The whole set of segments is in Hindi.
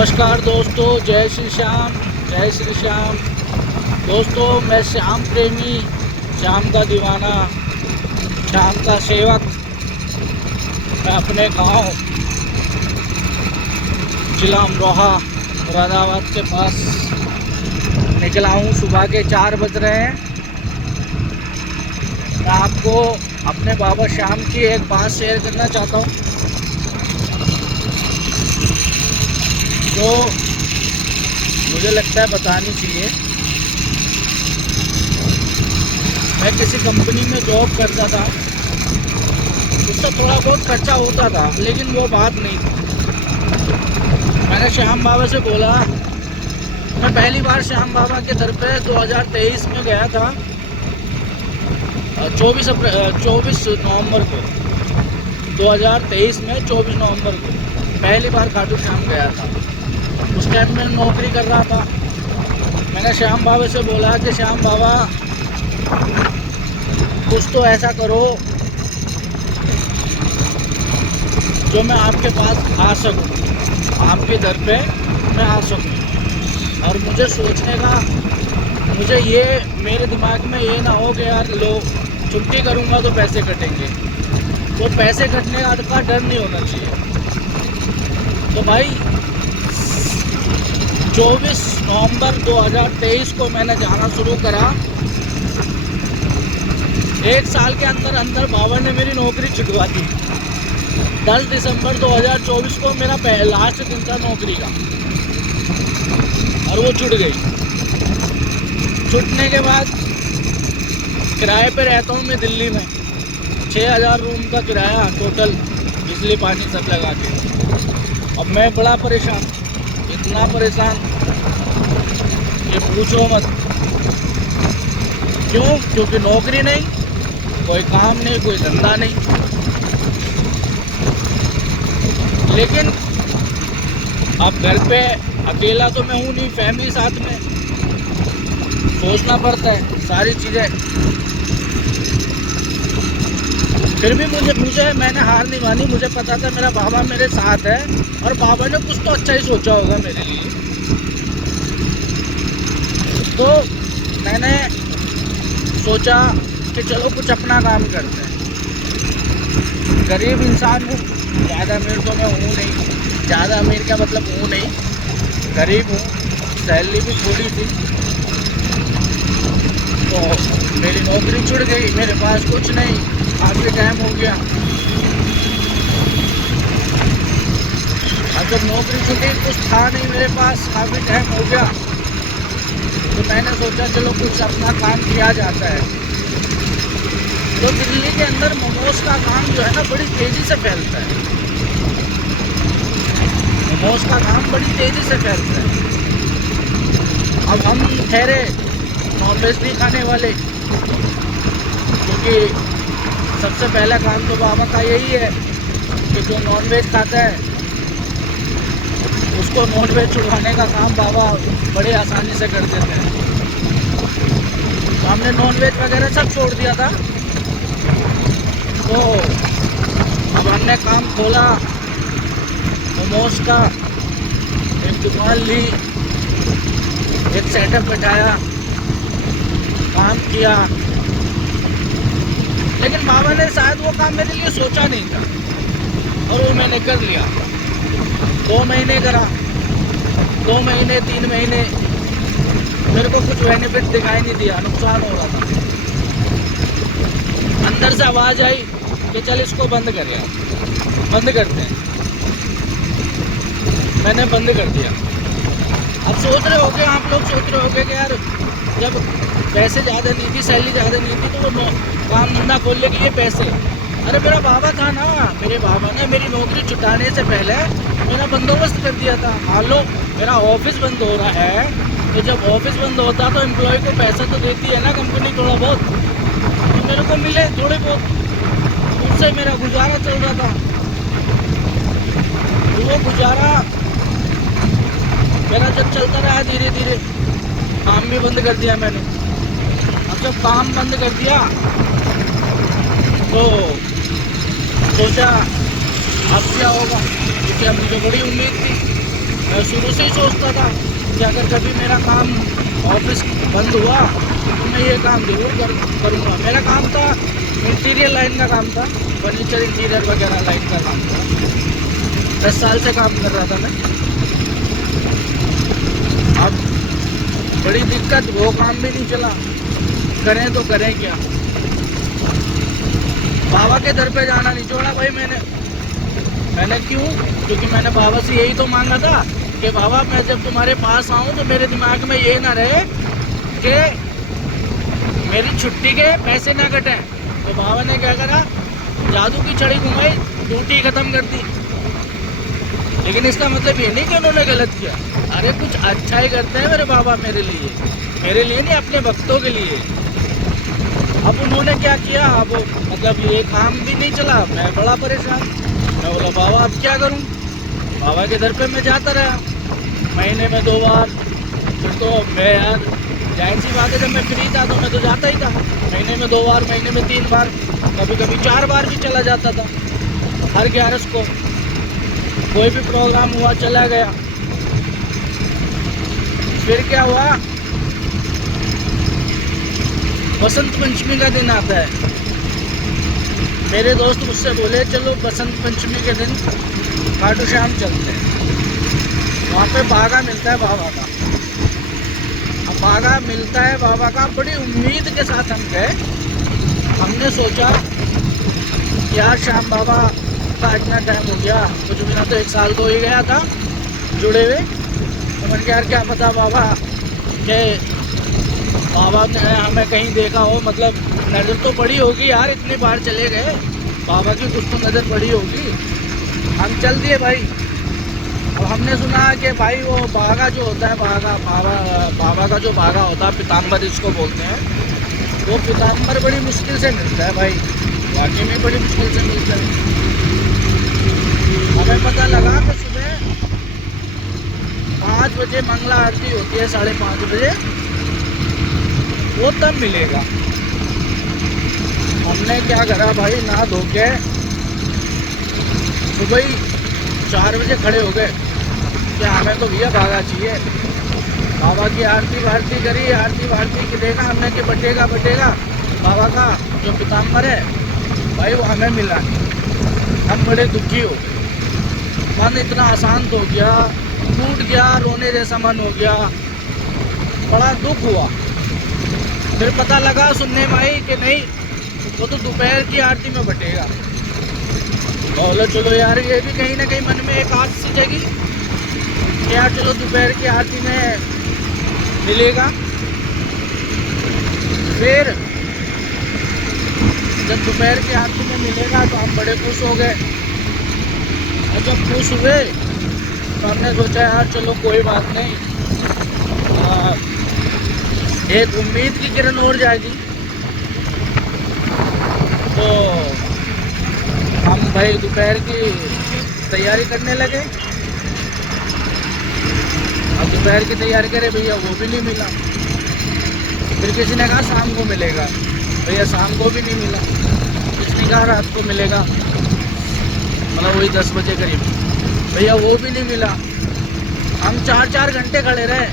नमस्कार दोस्तों, जय श्री श्याम, जय श्री श्याम। दोस्तों, मैं श्याम प्रेमी, श्याम का दीवाना, श्याम का सेवक। मैं अपने गांव जिला अमरोहा मुरादाबाद के पास निकला हूँ। सुबह के 4 बज रहे हैं। मैं आपको अपने बाबा श्याम की एक बात शेयर करना चाहता हूँ जो मुझे लगता है बतानी चाहिए। मैं किसी कंपनी में जॉब करता था, उससे थोड़ा बहुत खर्चा होता था, लेकिन वो बात नहीं थी। मैंने श्याम बाबा से बोला, मैं पहली बार श्याम बाबा के दर पे 2023 में गया था, 24 नवंबर को, 2023 में 24 नवंबर को पहली बार खाटू श्याम गया था। उस टाइम में नौकरी कर रहा था। मैंने श्याम बाबा से बोला कि श्याम बाबा, कुछ तो ऐसा करो जो मैं आपके पास आ सकूं, आपके दर पे मैं आ सकूं। और मुझे सोचने का, मुझे ये मेरे दिमाग में ये ना हो कि यार लो छुट्टी करूँगा तो पैसे कटेंगे, तो पैसे कटने का डर नहीं होना चाहिए। तो भाई 24 नवंबर 2023 को मैंने जाना शुरू करा। 1 साल के अंदर अंदर बाबा ने मेरी नौकरी छुटवा दी। 10 दिसंबर 2024 को मेरा लास्ट दिन था नौकरी का, और वो छूट गई। छूटने के बाद किराए पे रहता हूँ मैं दिल्ली में। 6000 रूम का किराया टोटल, बिजली पानी सब लगा के। अब मैं बड़ा परेशान, इतना परेशान ये पूछो मत। क्यों? क्योंकि नौकरी नहीं, कोई काम नहीं, कोई धंधा नहीं। लेकिन अब घर पे अकेला तो मैं हूँ नहीं, फैमिली साथ में, सोचना पड़ता है सारी चीज़ें। फिर भी मैंने हार नहीं मानी। मुझे पता था मेरा बाबा मेरे साथ है, और बाबा ने कुछ तो अच्छा ही सोचा होगा मेरे लिए। तो मैंने सोचा कि चलो कुछ अपना काम करते हैं। गरीब इंसान हूँ, ज़्यादा अमीर तो मैं हूँ नहीं, ज़्यादा अमीर का मतलब हूँ नहीं, गरीब हूँ। सैलरी भी थोड़ी थी, तो मेरी नौकरी छूट गई, मेरे पास कुछ नहीं, काफ़ी टाइम हो गया। अब जब नौकरी छूटी, कुछ था नहीं मेरे पास, काफ़ी टाइम हो गया, तो मैंने सोचा चलो कुछ अपना काम किया जाता है। तो दिल्ली के अंदर मोमोज का काम जो है ना, बड़ी तेज़ी से फैलता है। मोमोज का काम बड़ी तेज़ी से फैलता है। अब हम ठहरे नॉनवेज नहीं खाने वाले, क्योंकि सबसे पहला काम तो बाबा का यही है कि जो नॉनवेज खाता है उसको नॉनवेज छुड़वाने का काम बाबा बड़े आसानी से कर देते हैं। तो हमने नॉनवेज वगैरह सब छोड़ दिया था। तो अब हमने काम खोला मोमोज का, एक दुकान ली, एक सेटअप बैठाया, काम किया। लेकिन बाबा ने शायद वो काम मेरे लिए सोचा नहीं था, और वो मैंने कर लिया। 2 महीने करा, 2 महीने 3 महीने, मेरे को कुछ बेनिफिट दिखाई नहीं दिया, नुकसान हो रहा था। अंदर से आवाज़ आई कि चल इसको बंद कर यार, बंद करते हैं। मैंने बंद कर दिया। अब सोच रहे होगे आप लोग, सोच रहे होगे कि यार जब पैसे ज़्यादा नहीं थी, सैलरी ज़्यादा नहीं थी, तो वो काम धंधा खोलने के लिए पैसे। अरे मेरा बाबा था ना, मेरे बाबा ने मेरी नौकरी छुटाने से पहले मेरा बंदोबस्त कर दिया था। मान लो मेरा ऑफिस बंद हो रहा है, तो जब ऑफिस बंद होता तो एम्प्लॉय को पैसा तो देती है ना कंपनी, थोड़ा बहुत तो मेरे को मिले, थोड़े बहुत, उससे मेरा गुजारा चल रहा था। तो वो गुजारा मेरा जब चलता रहा, धीरे धीरे काम भी बंद कर दिया मैंने। अब जब काम बंद कर दिया तो सोचा अब क्या होगा, क्योंकि अब मुझे बड़ी उम्मीद थी। मैं मैं शुरू से ही सोचता था कि अगर कभी मेरा काम ऑफिस बंद हुआ तो मैं ये काम जरूर करूँगा। मेरा काम था इंटीरियर लाइन का काम था, फर्नीचर इंटीरियर वगैरह लाइन का काम था। 10 साल से काम कर रहा था मैं। अब बड़ी दिक्कत, वो काम भी नहीं चला, करें तो करें क्या। बाबा के दर पे जाना नहीं छोड़ा भाई मैंने क्यों? क्योंकि मैंने बाबा से यही तो मांगा था कि बाबा मैं जब तुम्हारे पास आऊँ तो मेरे दिमाग में ये ना रहे कि मेरी छुट्टी के पैसे ना कटें। तो बाबा ने क्या करा, जादू की छड़ी घुमाई, ड्यूटी ख़त्म कर दी। लेकिन इसका मतलब ये नहीं कि उन्होंने गलत किया। अरे कुछ अच्छा ही करते हैं मेरे बाबा मेरे लिए नहीं, अपने भक्तों के लिए। अब उन्होंने क्या किया, अब मतलब ये काम भी नहीं चला, मैं बड़ा परेशान। मैं बोला बाबा अब क्या करूं? बाबा के दर पे मैं जाता रहा महीने में 2 बार। फिर तो मैं यार जाहिर सी बात है, जब मैं फ्री था तो मैं तो जाता ही था। महीने में 2 बार, महीने में 3 बार, कभी कभी 4 बार भी चला जाता था। हर 11 को कोई भी प्रोग्राम हुआ चला गया। फिर क्या हुआ, बसंत पंचमी का दिन आता है। मेरे दोस्त मुझसे बोले चलो बसंत पंचमी के दिन खाटू श्याम चलते हैं, वहाँ पे बागा मिलता है बाबा का। अब बागा मिलता है बाबा का, बड़ी उम्मीद के साथ हम गए। हमने सोचा यार श्याम बाबा का इतना टाइम हो गया, कुछ भी ना तो 1 साल तो ही गया था जुड़े हुए। तो मैंने कहा यार क्या पता बाबा के बाबा ने हमें कहीं देखा हो, मतलब नज़र तो पड़ी होगी यार, इतनी बार चले गए, बाबा की कुछ तो नज़र पड़ी होगी। हम चल दिए भाई। अब हमने सुना कि भाई वो बागा जो होता है, बाबा का जो बागा होता है, पीताम्बर इसको बोलते हैं, वो पीताम्बर बड़ी मुश्किल से मिलता है भाई, वाकई में बड़ी मुश्किल से मिलता है। हमें पता लगा कि सुबह 5 बजे मंगला आरती होती है, 5:30 बजे, वो तब मिलेगा। हमने क्या करा भाई, नहा धो के सुबह ही 4 बजे खड़े हो गए कि हमें तो भैया बागा चाहिए। बाबा की आरती वारती करी, आरती वारती की देखा हमने कि बटेगा बाबा का जो पीताम्बर है भाई वो हमें मिला नहीं। हम बड़े दुखी हो गए, मन इतना अशांत हो गया, टूट गया, रोने जैसा मन हो गया, बड़ा दुख हुआ। फिर पता लगा सुनने में आई कि नहीं, वो तो दोपहर की आरती में बटेगा। बोलो चलो यार, ये भी कहीं ना कहीं मन में एक आस सी जगी कि यार चलो दोपहर की आरती में मिलेगा। फिर जब दोपहर की आरती में मिलेगा तो हम बड़े खुश हो गए। और जब खुश हुए तो हमने सोचा यार चलो कोई बात नहीं, एक उम्मीद की किरण और जाएगी। तो हम भाई दोपहर की तैयारी करने लगे। अब दोपहर की तैयारी करे भैया, वो भी नहीं मिला। फिर किसी ने कहा शाम को मिलेगा, भैया शाम को भी नहीं मिला। किसी ने कहा रात को मिलेगा, मतलब वही 10 बजे करीब, भैया वो भी नहीं मिला। हम 4-4 घंटे खड़े रहे।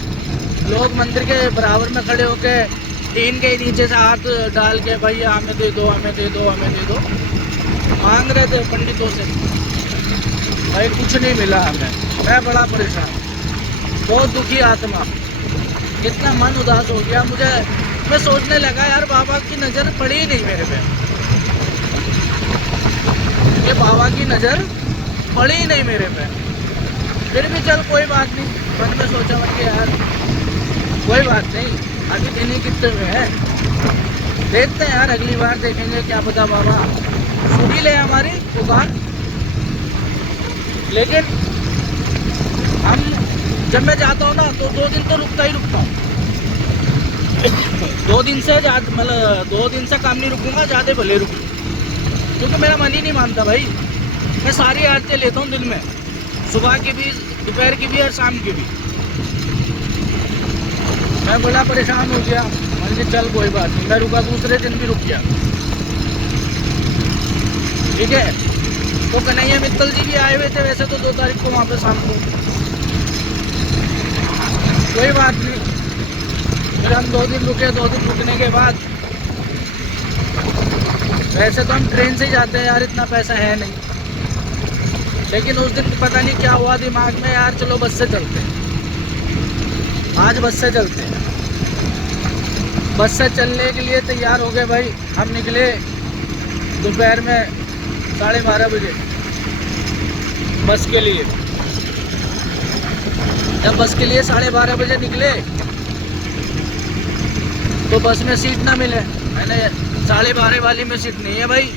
लोग मंदिर के बराबर में खड़े होके टीन के नीचे से हाथ डाल के भैया हमें दे दो, हमें दे दो, हमें दे दो, मांग रहे थे पंडितों से। भाई कुछ नहीं मिला हमें। मैं बड़ा परेशान, बहुत दुखी आत्मा, इतना मन उदास हो गया मुझे। मैं सोचने लगा यार बाबा की नज़र पड़ी नहीं मेरे पे, ये बाबा की नज़र पड़ी नहीं मेरे पे। फिर भी चल कोई बात नहीं, मन में सोचा मैं कि यार कोई बात नहीं, अभी दिन ही कितने हुए हैं, देखते हैं यार, अगली बार देखेंगे, क्या पता बाबा सुन ही ले हमारी पुकार। लेकिन हम जब मैं जाता हूँ ना तो 2 दिन तो रुकता ही रुकता हूँ। 2 दिन से मतलब 2 दिन से काम नहीं रुकूंगा, ज़्यादा भले रुकूँ, क्योंकि मेरा मन ही नहीं मानता भाई। मैं सारी आरती लेता हूँ दिन में, सुबह की भी, दोपहर की भी और शाम की भी। मैं बड़ा परेशान हो गया। मैंने चल कोई बात नहीं, मैं रुका, दूसरे दिन भी रुक गया। ठीक है, तो कन्हैया मित्तल जी भी आए हुए थे वैसे तो 2 तारीख को वहाँ पे शाम को। कोई बात नहीं, फिर हम 2 दिन रुके। 2 दिन रुकने के बाद वैसे तो हम ट्रेन से ही जाते हैं यार, इतना पैसा है नहीं, लेकिन उस दिन पता नहीं क्या हुआ दिमाग में यार, चलो बस से चलते हैं, आज बस से चलते हैं। बस से चलने के लिए तैयार हो गए भाई। हम निकले दोपहर में 12:30 बजे बस के लिए। जब बस के लिए 12:30 बजे निकले तो बस में सीट ना मिले। मैंने 12:30 वाली में सीट नहीं है भाई,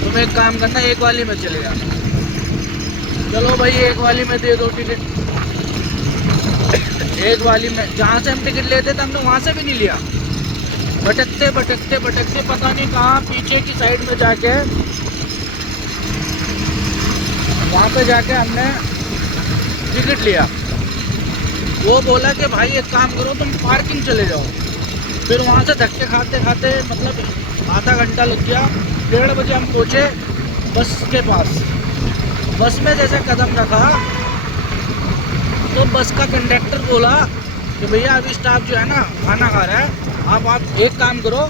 तुम एक काम करना, 1 वाली में चले जाना। चलो भाई 1 वाली में दे दो टिकट। 1 वाली में जहाँ से हम टिकट लेते थे हमने वहाँ से भी नहीं लिया। भटकते भटकते भटकते पता नहीं कहाँ पीछे की साइड में जाके, वहाँ पे जाके हमने टिकट लिया। वो बोला कि भाई एक काम करो, तुम पार्किंग चले जाओ। फिर वहाँ से धक्के खाते खाते मतलब आधा घंटा लग गया। 1:30 बजे हम पहुँचे बस के पास। बस में जैसे कदम रखा तो बस का कंडक्टर बोला कि भैया अभी स्टाफ जो है ना खाना खा रहा है, आप एक काम करो,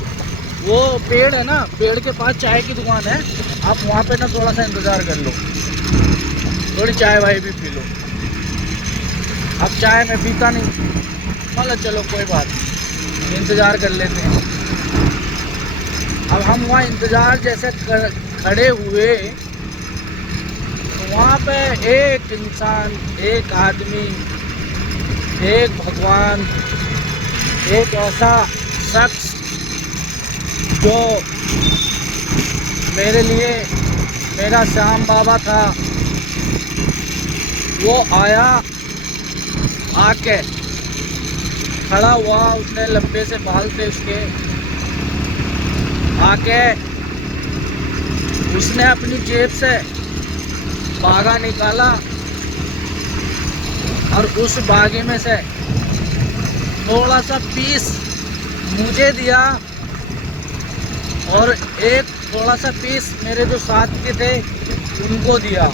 वो पेड़ है ना, पेड़ के पास चाय की दुकान है, आप वहाँ पे ना थोड़ा सा इंतज़ार कर लो, थोड़ी चाय वाय भी पी लो। अब चाय मैं पीता नहीं, मतलब चलो कोई बात नहीं, इंतज़ार कर लेते हैं। अब हम वहाँ इंतज़ार जैसे खड़े हुए, वहाँ पे एक इंसान, एक आदमी, एक भगवान, एक ऐसा शख्स जो मेरे लिए मेरा श्याम बाबा था, वो आया, आके खड़ा हुआ। उसने लंबे से बाल थे उसके, आके उसने अपनी जेब से बागा निकाला और उस बागे में से थोड़ा सा पीस मुझे दिया और एक थोड़ा सा पीस मेरे जो साथ के थे उनको दिया।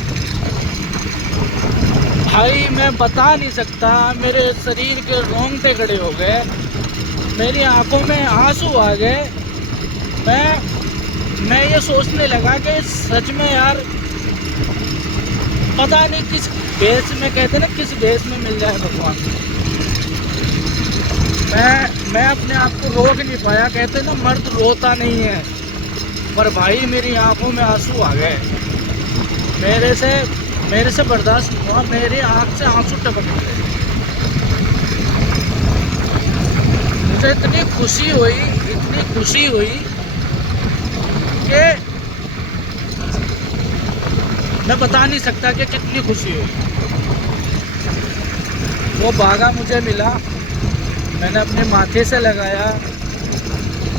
भाई मैं बता नहीं सकता, मेरे शरीर के रोंगटे खड़े हो गए, मेरी आंखों में आंसू आ गए। मैं ये सोचने लगा कि सच में यार पता नहीं किस भेष में, कहते ना किस भेष में मिल जाए भगवान। मैं अपने आप को रोक नहीं पाया। कहते ना मर्द रोता नहीं है, पर भाई मेरी आंखों में आंसू आ गए। मेरे से बर्दाश्त नहीं हुआ, मेरी आंख से आंसू टपक गए। मुझे इतनी खुशी हुई कि मैं बता नहीं सकता कि कितनी खुशी हुई। वो बागा मुझे मिला, मैंने अपने माथे से लगाया,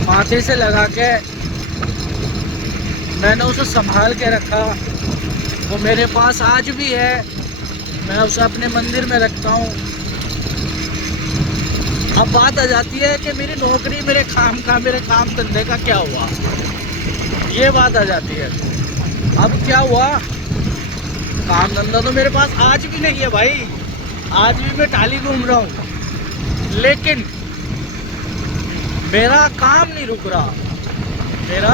माथे से लगा के मैंने उसे संभाल के रखा। वो मेरे पास आज भी है, मैं उसे अपने मंदिर में रखता हूँ। अब बात आ जाती है कि मेरी नौकरी, मेरे काम धंधे का क्या हुआ, ये बात आ जाती है। अब क्या हुआ, काम धंधा तो मेरे पास आज भी नहीं है भाई, आज भी मैं टाली घूम रहा हूँ, लेकिन मेरा काम नहीं रुक रहा, मेरा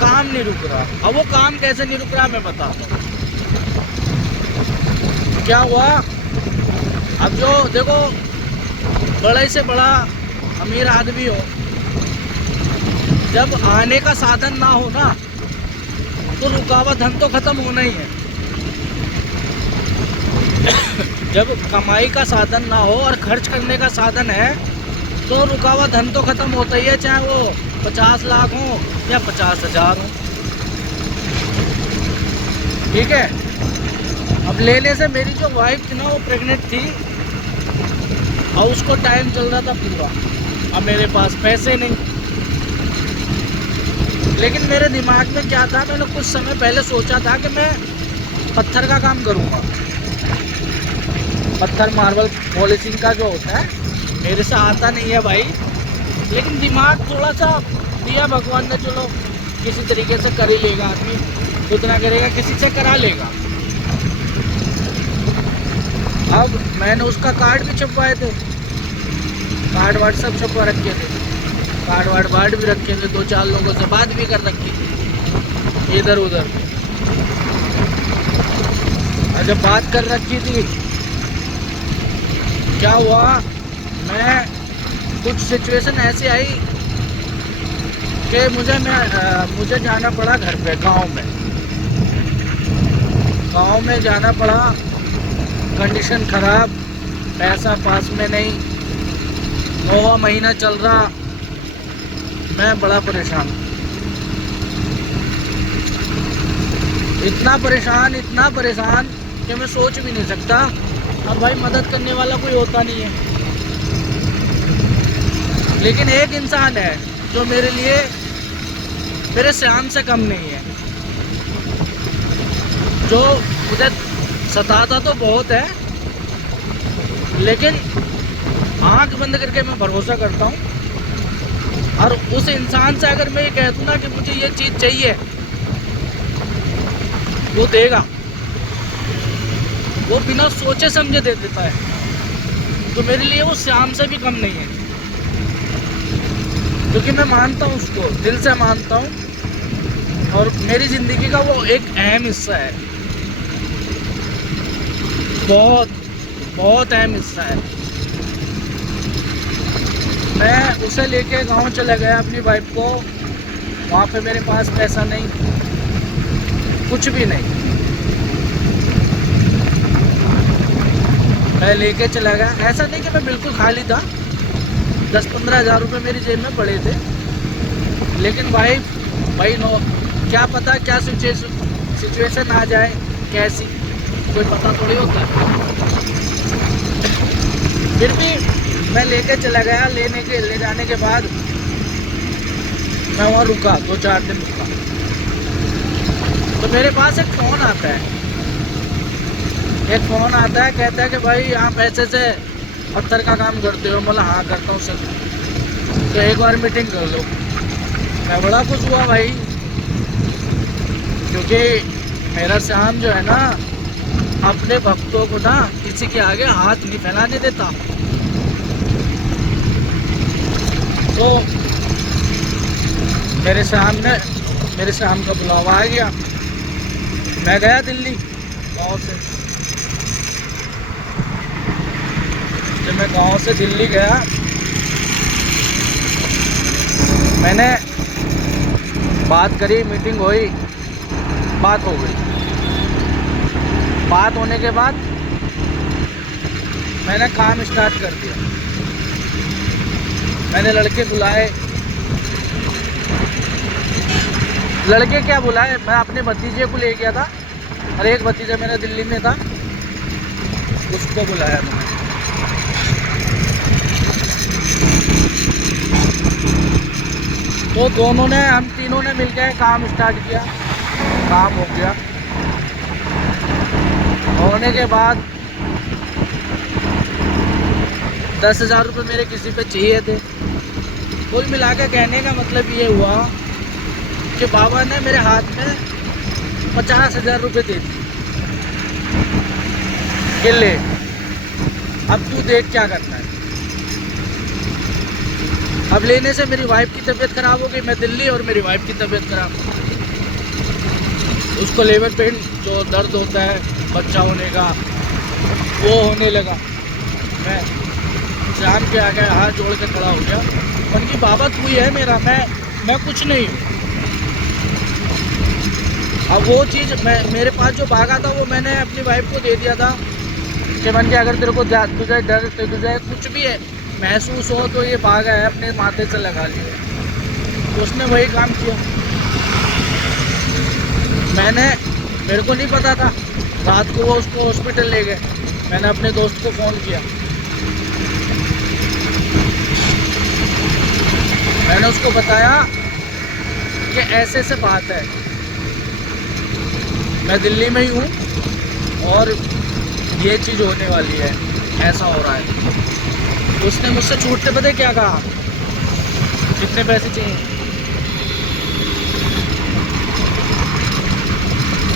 काम नहीं रुक रहा। अब वो काम कैसे नहीं रुक रहा मैं बताता हूँ। क्या हुआ, अब जो देखो बड़े से बड़ा अमीर आदमी हो, जब आने का साधन ना हो ना तो रुकावट धन तो खत्म होना ही है। जब कमाई का साधन ना हो और खर्च करने का साधन है तो रुकावट धन तो खत्म होता ही है, चाहे वो 50 लाख हो या 50,000 हो। ठीक है। अब लेने से मेरी जो वाइफ थी ना वो प्रेग्नेंट थी और उसको टाइम चल रहा था पूरा। अब मेरे पास पैसे नहीं, लेकिन मेरे दिमाग में क्या था, मैंने कुछ समय पहले सोचा था कि मैं पत्थर का काम करूँगा। पत्थर मार्बल पॉलिशिंग का जो होता है, मेरे से आता नहीं है भाई, लेकिन दिमाग थोड़ा सा दिया भगवान ने, चलो किसी तरीके से कर ही लेगा आदमी, उतना करेगा, किसी से करा लेगा। अब मैंने उसका कार्ड भी छपवाए थे, कार्ड वार्ड सब छपवा रखे थे, कार्ड वार्ड बांट भी रखे थे, 2-4 लोगों से बात भी कर रखी थी इधर उधर। और जब बात कर रखी थी, क्या हुआ, मैं कुछ सिचुएशन ऐसी आई कि मुझे जाना पड़ा घर पे, गांव में जाना पड़ा। कंडीशन ख़राब, पैसा पास में नहीं, 9वां महीना चल रहा, मैं बड़ा परेशान, इतना परेशान कि मैं सोच भी नहीं सकता। अब भाई मदद करने वाला कोई होता नहीं है, लेकिन एक इंसान है जो मेरे लिए मेरे श्याम से कम नहीं है, जो मुझे सताता तो बहुत है, लेकिन आंख बंद करके मैं भरोसा करता हूँ। और उस इंसान से अगर मैं ये कह दूँ ना कि मुझे ये चीज़ चाहिए, वो देगा, वो बिना सोचे समझे दे देता है। तो मेरे लिए वो श्याम से भी कम नहीं है, क्योंकि मैं मानता हूँ उसको, दिल से मानता हूँ, और मेरी ज़िंदगी का वो एक अहम हिस्सा है, बहुत अहम हिस्सा है। मैं उसे लेके गांव चला गया अपनी वाइफ को, वहाँ पे मेरे पास पैसा नहीं, कुछ भी नहीं, मैं लेके चला गया। ऐसा नहीं कि मैं बिल्कुल खाली था, 10-15 हज़ार रुपये मेरी जेब में पड़े थे, लेकिन भाई नो, क्या पता क्या सिचुएशन आ जाए, कैसी, कोई पता थोड़ी होता है। फिर भी मैं लेके चला गया, ले जाने के बाद मैं वहाँ रुका, 2-4 दिन रुका। तो मेरे पास एक फ़ोन आता है, कहता है कि भाई आप ऐसे से पत्थर का काम करते हो। बोला हाँ करता हूँ सर, तो एक बार मीटिंग कर लो। मैं बड़ा खुश हुआ भाई, क्योंकि मेरा श्याम जो है ना, अपने भक्तों को ना किसी के आगे हाथ नहीं फैलाने देता। तो मेरे श्याम का बुलावा आ गया, मैं गया दिल्ली गाँव से। जब मैं गाँव से दिल्ली गया, मैंने बात करी, मीटिंग हुई, बात हो गई। बात होने के बाद मैंने काम स्टार्ट कर दिया। मैंने लड़के बुलाए, लड़के क्या बुलाए, मैं अपने भतीजे को ले गया था, और एक भतीजा मेरा दिल्ली में था, उसको बुलाया मैंने। तो हम तीनों ने मिलकर काम स्टार्ट किया, काम हो गया। होने के बाद 10,000 रुपये मेरे किसी पे चाहिए थे। कुल मिलाकर कहने का मतलब ये हुआ कि बाबा ने मेरे हाथ में 50,000 रुपये दे दिए कि ले, अब तू देख क्या करना है। अब लेने से मेरी वाइफ की तबीयत ख़राब हो गई, मैं दिल्ली, और मेरी वाइफ की तबीयत ख़राब, उसको लेबर पेन जो दर्द होता है बच्चा होने का, वो होने लगा। मैं श्याम के आगे हाथ जोड़ के खड़ा हो गया, उनकी बाबा तू ही है मेरा, मैं कुछ नहीं हूँ। अब वो चीज़ मेरे पास जो भागा था, वो मैंने अपनी वाइफ को दे दिया था कि मन के अगर तेरे को तुझे डर, तुझे कुछ भी है महसूस हो, तो ये भागा है अपने माथे से लगा लिया। तो उसने वही काम किया। मेरे को नहीं पता था, रात को वो उसको हॉस्पिटल ले गए। मैंने अपने दोस्त को फ़ोन किया, मैंने उसको बताया कि ऐसे ऐसे बात है, मैं दिल्ली में ही हूँ और ये चीज़ होने वाली है, ऐसा हो रहा है। उसने मुझसे छूटते पता क्या कहा, कितने पैसे चाहिए?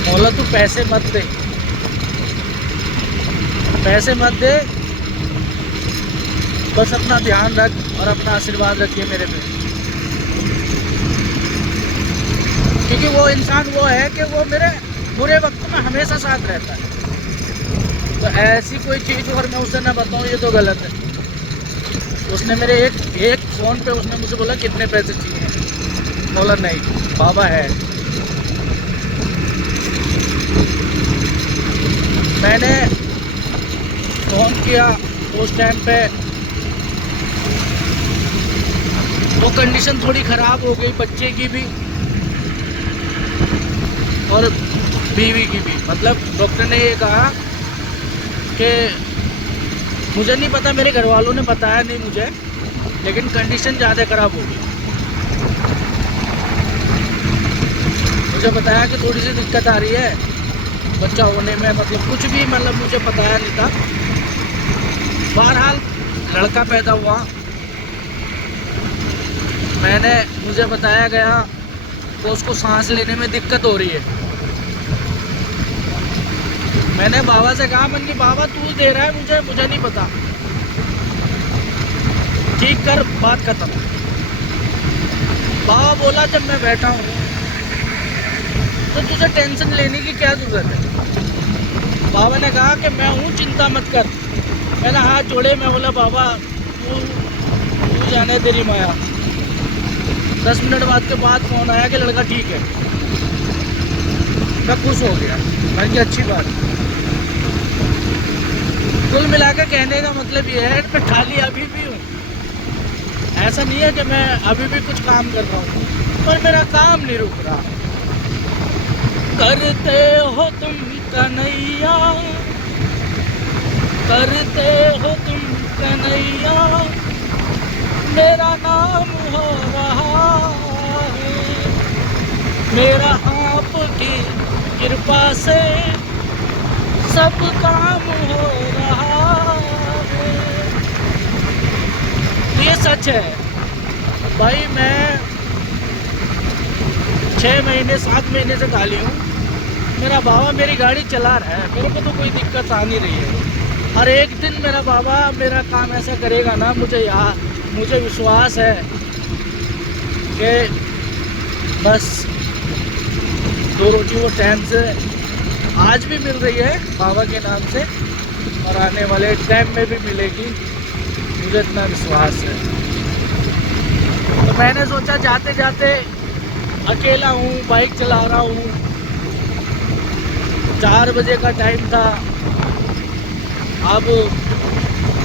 बोला तू पैसे मत दे, पैसे मत दे, बस अपना ध्यान रख और अपना आशीर्वाद रखिए मेरे पे, क्योंकि वो इंसान वो है कि वो मेरे बुरे वक्त में हमेशा साथ रहता है। तो ऐसी कोई चीज़ और मैं उसे ना बताऊँ, ये तो गलत है। उसने मेरे एक फ़ोन पे उसने मुझे बोला कितने पैसे चाहिए, बोला नहीं बाबा है। मैंने फ़ोन किया उस टाइम पे, वो कंडीशन थोड़ी ख़राब हो गई बच्चे की भी और बीवी की भी। मतलब डॉक्टर ने ये कहा कि मुझे नहीं पता, मेरे घर वालों ने बताया नहीं मुझे, लेकिन कंडीशन ज़्यादा ख़राब हो गई। मुझे बताया कि थोड़ी सी दिक्कत आ रही है बच्चा होने में, मतलब कुछ भी, मतलब मुझे बताया नहीं था। बहरहाल लड़का पैदा हुआ, मुझे बताया गया कि उसको सांस लेने में दिक्कत हो रही है। मैंने बाबा से कहा, मैंने बाबा तू दे रहा है, मुझे नहीं पता, ठीक कर, बात खत्म। बाबा बोला जब मैं बैठा हूँ तो तुझे टेंशन लेने की क्या ज़रूरत है। बाबा ने कहा कि मैं हूँ, चिंता मत कर। मैंने हाथ जोड़े, मैं बोला बाबा तू जाने तेरी माया। 10 मिनट बाद के बाद फ़ोन आया कि लड़का ठीक है। मैं खुश हो गया, मैंने कहा अच्छी बात। कुल मिलाकर कहने का मतलब ये है मैं खाली अभी भी हूँ, ऐसा नहीं है कि मैं अभी भी कुछ काम कर रहा हूँ, पर मेरा काम नहीं रुक रहा। करते हो तुम कन्हैया, करते हो तुम कन्हैया, मेरा नाम हो रहा है, मेरा आपकी कृपा से सब काम हो रहा है। ये सच है भाई। मैं 6 महीने 7 महीने से खाली हूँ। मेरा बाबा मेरी गाड़ी चला रहा है, मेरे को तो कोई दिक्कत आ नहीं रही है। हर एक दिन मेरा बाबा मेरा काम ऐसा करेगा ना, मुझे विश्वास है कि बस 2 रोटी वो टाइम से आज भी मिल रही है बाबा के नाम से, और आने वाले टाइम में भी मिलेगी, मुझे इतना विश्वास है। तो मैंने सोचा जाते जाते, अकेला हूँ, बाइक चला रहा हूँ, 4 बजे का टाइम था, अब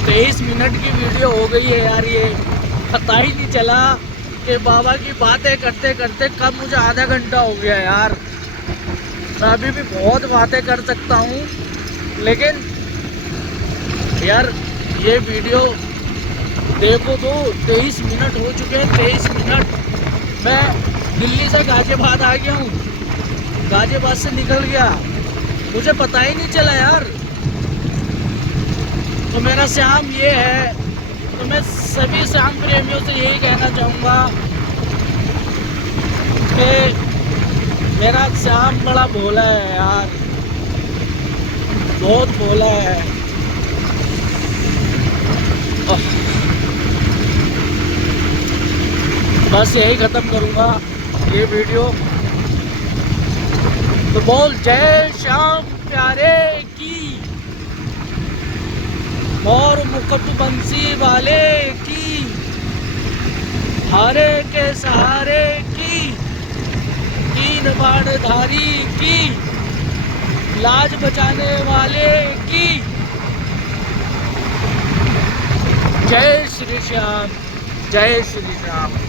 23 मिनट की वीडियो हो गई है यार। ये पता ही नहीं चला कि बाबा की बातें करते करते कब मुझे आधा घंटा हो गया यार। मैं अभी भी बहुत बातें कर सकता हूँ, लेकिन यार ये वीडियो देखो तो 23 मिनट हो चुके हैं। 23 मिनट। मैं दिल्ली से गाजियाबाद आ गया हूँ, गाजियाबाद से निकल गया, मुझे पता ही नहीं चला यार। तो मेरा श्याम ये है, तो मैं सभी श्याम प्रेमियों से यही कहना चाहूँगा कि मेरा श्याम बड़ा भोला है यार, बहुत भोला है। बस यही ख़त्म करूँगा ये वीडियो। तो बोल जय श्याम प्यारे की, और मुकुट बंसी वाले की, हारे के सहारे की, 3 बाणधारी की, लाज बचाने वाले की। जय श्री श्याम, जय श्री राम।